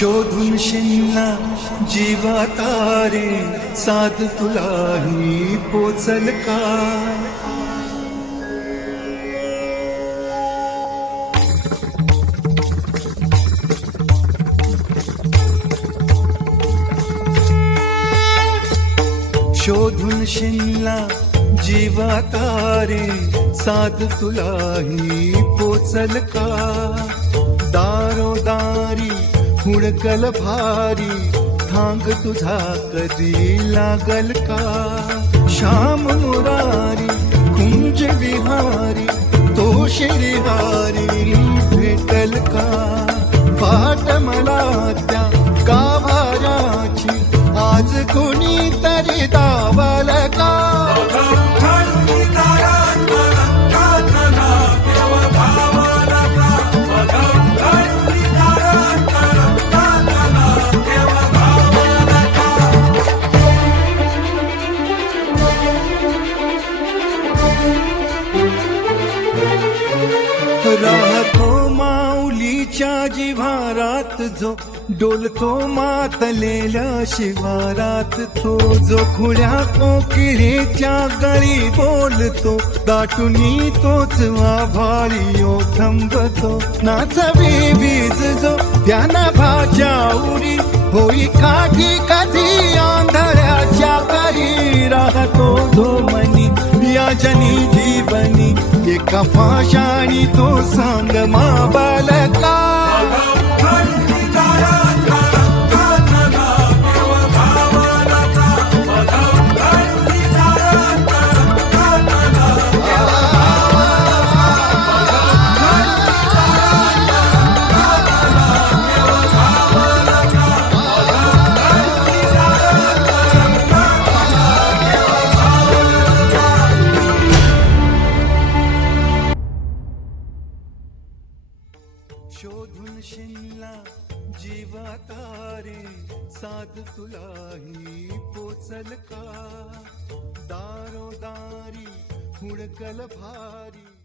शोधून शिनला जीवा तारे साध तुलाही पोचल का शोधून शिनला जीवा तारे साध तुलाही पोचल का दारोदारी हुडकल भारी थांग तुझा कधी लागल का श्याम मुरारी कुंज विहारी तो श्रीहारी भेटल का पाट मला त्या गाभाऱ्याची आज कुणी तरी दावल का राहतो माऊलीच्या जिव्हारात जो डोलतो मातलेल्या शिवारात तो जो खुड्या कोकिळेच्या गळी बोलतो दाटुनी तोच आभाळी थांबतो नाचवी बीज जो त्याना भाच्या उरी होई काठी कधी आंधळ्याच्या करी राहतो धोमनी या जनी जीवनी एका पाषाणी तो सांग मा बालका शोधून शिनला जीवा तारे साध तुलाही पोचल का दारोदारी हुडकल भारी